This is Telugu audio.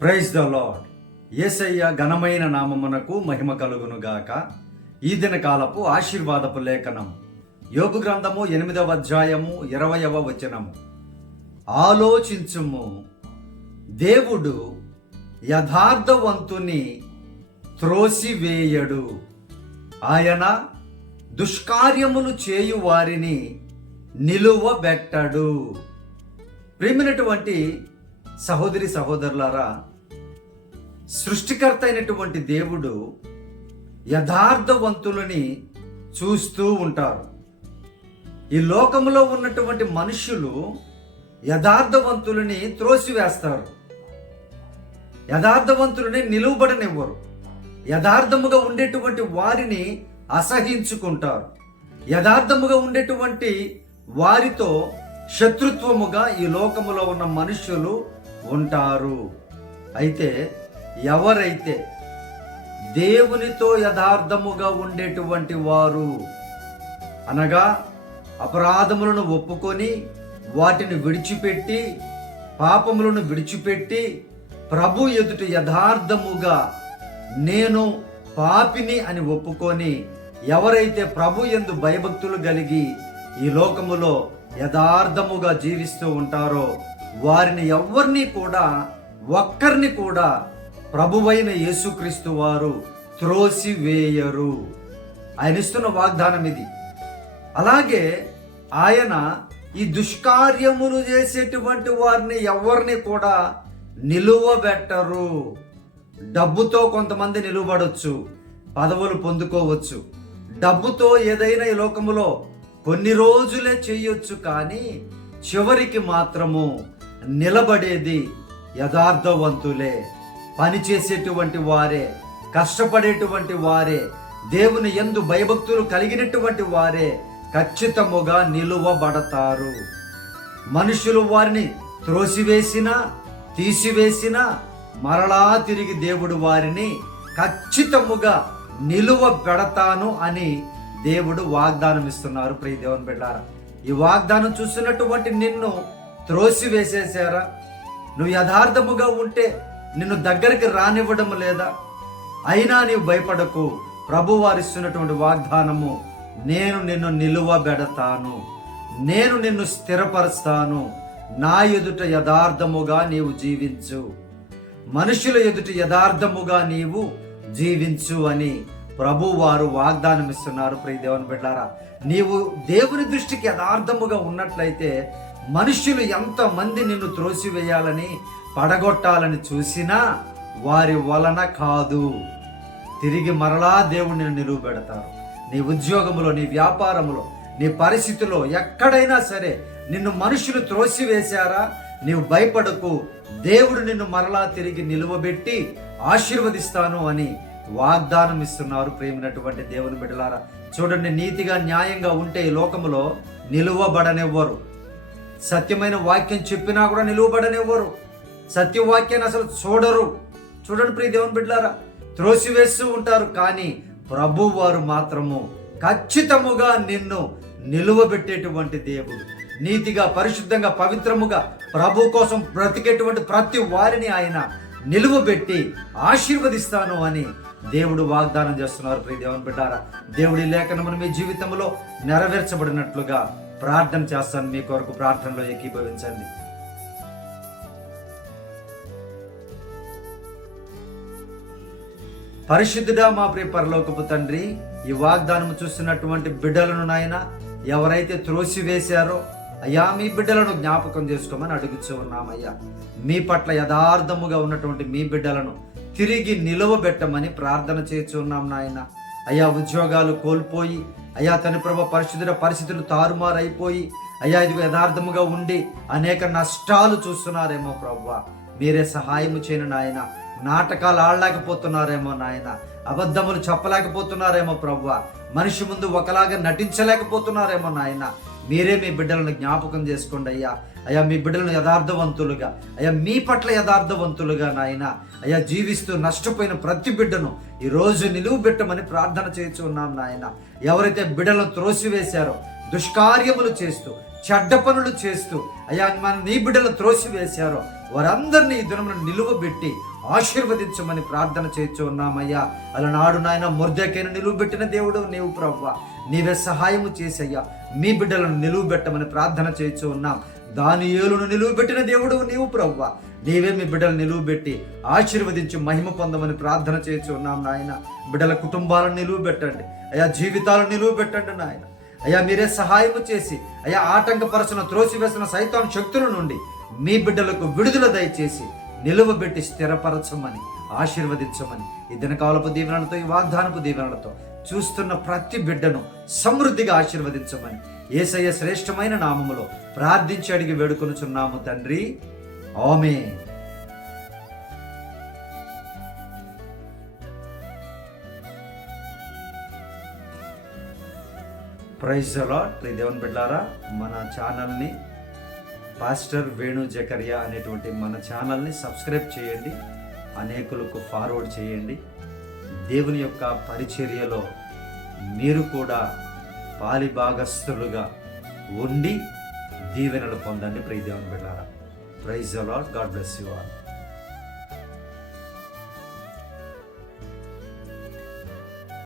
Praise the lord. యేసయ్య ఘనమైన నామమునకు మహిమ కలుగును గాక. ఈ దిన కాలపు ఆశీర్వాదపు లేఖనం యోబు గ్రంథము 8వ అధ్యాయము 20వ వచనము. ఆలోచించుము, దేవుడు యథార్థవంతుని త్రోసివేయడు, ఆయన దుష్కార్యములు చేయు వారిని నిలువబెట్టడు. ప్రియమైనటువంటి సహోదరి సహోదరులారా, సృష్టికర్త అయినటువంటి దేవుడు యథార్థవంతులని చూస్తూ ఉంటారు. ఈ లోకంలో ఉన్నటువంటి మనుషులు యథార్థవంతులని త్రోసివేస్తారు, యథార్థవంతులని నిలువబడనివ్వరు, యథార్థముగా ఉండేటువంటి వారిని అసహించుకుంటారు, యథార్థముగా ఉండేటువంటి వారితో శత్రుత్వముగా ఈ లోకములో ఉన్న మనుషులు ఉంటారు. అయితే ఎవరైతే దేవునితో యథార్థముగా ఉండేటువంటి వారు, అనగా అపరాధములను ఒప్పుకొని వాటిని విడిచిపెట్టి, పాపములను విడిచిపెట్టి ప్రభు ఎదుట యథార్థముగా నేను పాపిని అని ఒప్పుకొని ఎవరైతే ప్రభు యందు భయభక్తులు కలిగి ఈ లోకములో యథార్థముగా జీవిస్తూ ఉంటారో వారిని ఒక్కరిని కూడా ప్రభువైన యేసుక్రీస్తు వారు త్రోసివేయరు. ఆయన ఇస్తున్న వాగ్దానం ఇది. అలాగే ఆయన ఈ దుష్కార్యములు చేసేటువంటి వారిని ఎవరిని కూడా నిలువబెట్టరు. డబ్బుతో కొంతమంది నిలువబడవచ్చు, పదవులు పొందుకోవచ్చు, డబ్బుతో ఏదైనా ఈ లోకములో కొన్ని రోజులే చేయొచ్చు, కానీ చివరికి మాత్రము నిలబడేది యథార్థవంతులే, పనిచేసేటువంటి వారే, కష్టపడేటువంటి వారే, దేవుని యందు భయభక్తులు కలిగినటువంటి వారే ఖచ్చితముగా నిలువబడతారు. మనుషులు వారిని త్రోసివేసినా తీసివేసినా మరలా తిరిగి దేవుడు వారిని ఖచ్చితముగా నిలువబెడతాను అని దేవుడు వాగ్దానం ఇస్తున్నారు. ప్రియ దేవుని బిడ్డలారా, ఈ వాగ్దానం చూస్తున్నటువంటి నిన్ను త్రోసివేసేసారా? నువ్వు యథార్థముగా ఉంటే నిన్ను దగ్గరికి రానివ్వడం లేదా? అయినా నీవు భయపడకు. ప్రభు వారిస్తున్నటువంటి వాగ్దానము, నేను నిన్ను నిలువబెడతాను, నేను నిన్ను స్థిరపరుస్తాను, నా ఎదుట యథార్థముగా నీవు జీవించు, మనుషుల ఎదుట యథార్థముగా నీవు జీవించు అని ప్రభు వారు వాగ్దానం ఇస్తున్నారు. ప్రియ దేవుని బిడ్డలారా, నీవు దేవుని దృష్టికి యథార్థముగా ఉన్నట్లయితే మనుషులు ఎంతమంది నిన్ను త్రోసివేయాలని పడగొట్టాలని చూసినా వారి వలన కాదు, తిరిగి మరలా దేవుడిని నిలువబెడతారు. నీ ఉద్యోగములో, నీ వ్యాపారములో, నీ పరిస్థితిలో ఎక్కడైనా సరే నిన్ను మనుషులు త్రోసివేశారా? నీవు భయపడకు, దేవుడు నిన్ను మరలా తిరిగి నిలువబెట్టి ఆశీర్వదిస్తాను అని వాగ్దానం ఇస్తున్నారు. ప్రేమైనటువంటి దేవుని బిడ్డలారా, చూడండి, నీతిగా న్యాయంగా ఉంటే ఈ లోకములో నిలువబడనివ్వరు. సత్యమైన వాక్యం చెప్పినా కూడా నిలువబడనివ్వరు, సత్యవాక్యాన్ని అసలు చూడరు. చూడండి ప్రియ దేవుని బిడ్డలారా, త్రోసివేస్తూ ఉంటారు, కానీ ప్రభు వారు మాత్రము ఖచ్చితముగా నిన్ను నిలువబెట్టేటువంటి దేవుడు. నీతిగా, పరిశుద్ధంగా, పవిత్రముగా ప్రభు కోసం బ్రతికేటువంటి ప్రతి వారిని ఆయన నిలువబెట్టి ఆశీర్వదిస్తాను అని దేవుడు వాగ్దానం చేస్తున్నారు. ప్రియ దేవుని బిడ్డారా, దేవుడి లేఖనమును మీ జీవితంలో నెరవేర్చబడినట్లుగా ప్రార్థన చేస్తాను. మీ కొరకు ప్రార్థనలో ఏకీభవించండి. పరిశుద్ధుడా, మా ప్రియ పరలోకపు తండ్రి, ఈ వాగ్దానం చూస్తున్నటువంటి బిడ్డలను నాయన ఎవరైతే త్రోసివేశారో అయ్యా, మీ బిడ్డలను జ్ఞాపకం చేసుకోమని అడుగుతూ ఉన్నామయ్యా. మీ పట్ల యథార్థముగా ఉన్నటువంటి మీ బిడ్డలను తిరిగి నిలువబెట్టమని ప్రార్థన చేస్తున్నాం నాయన. అయ్యా, ఉద్యోగాలు కోల్పోయి, అయ్యా తన ప్రభు పరిశుద్ధ పరిస్థితులు తారుమారైపోయి, అయ్యా ఇది యథార్థముగా ఉండి అనేక నష్టాలు చూస్తున్నారేమో ప్రభువా, మీరే సహాయము చేయను నాయన. నాటకాలు ఆడలేకపోతున్నారేమో నాయన, అబద్ధములు చెప్పలేకపోతున్నారేమో ప్రభువా, మనిషి ముందు ఒకలాగా నటించలేకపోతున్నారేమో నాయన. మీరే మీ బిడ్డలను జ్ఞాపకం చేసుకోండి అయ్యా. అయ్యా, మీ బిడ్డలను యథార్థవంతులుగా, అయ్యా మీ పట్ల యథార్థవంతులుగా నాయన అయ్యా జీవిస్తూ నష్టపోయిన ప్రతి బిడ్డను ఈరోజు నిలువబెట్టమని ప్రార్థన చేస్తున్నాం నాయన. ఎవరైతే బిడ్డలను త్రోసివేశారో, దుష్కార్యములు చేస్తూ చెడ్డ పనులు చేస్తూ అయ్యా మన నీ బిడ్డలను త్రోసివేశారో వారందరినీ ఈ దినమున నిలువబెట్టి ఆశీర్వదించమని ప్రార్థన చేయించు ఉన్నామయ్యా. అలనాడు నాయన మొర్దెకైను నిలువబెట్టిన దేవుడు నీవు ప్రభువా, నీవే సహాయము చేసయ్యా మీ బిడ్డలను నిలువబెట్టమని ప్రార్థన చేయించు ఉన్నాం. దానియేలును నిలువబెట్టిన దేవుడు నీవు ప్రభువా, నీవే మీ బిడ్డలు నిలువబెట్టి ఆశీర్వదించి మహిమ పొందమని ప్రార్థన చేయించు ఉన్నాం నాయన. బిడ్డల కుటుంబాలను నిలువబెట్టండి అయ్యా, జీవితాలను నిలువబెట్టండి నాయన. అయ్యా మీరే సహాయము చేసి అయ్యా ఆటంకపరచిన త్రోసివేసిన సైతాను శక్తుల నుండి మీ బిడ్డలకు విడుదల దయచేసి నిలువబెట్టి స్థిరపరచమని ఆశీర్వదించమని ఈ దినకాలపు దీవెనలతో ఈ వాగ్దానపు దీవెనలతో చూస్తున్న ప్రతి బిడ్డను సమృద్ధిగా ఆశీర్వదించమని యేసయ్య శ్రేష్టమైన నామములో ప్రార్థించి అడిగి వేడుకొనుచున్నాము తండ్రి, ఆమేన్. Praise the lord. ప్రియ దేవుని బిడ్డలారా, మన ఛానల్ని పాస్టర్ వేణు జకరియా అనేటువంటి మన ఛానల్ని సబ్స్క్రైబ్ చేయండి, అనేకులకు ఫార్వర్డ్ చేయండి. దేవుని యొక్క పరిచర్యలో మీరు కూడా పాలిభాగస్తులుగా ఉండి దీవెనలు పొందండి. ప్రియ దేవుని బిడ్డలారా, praise the Lord. God bless you all.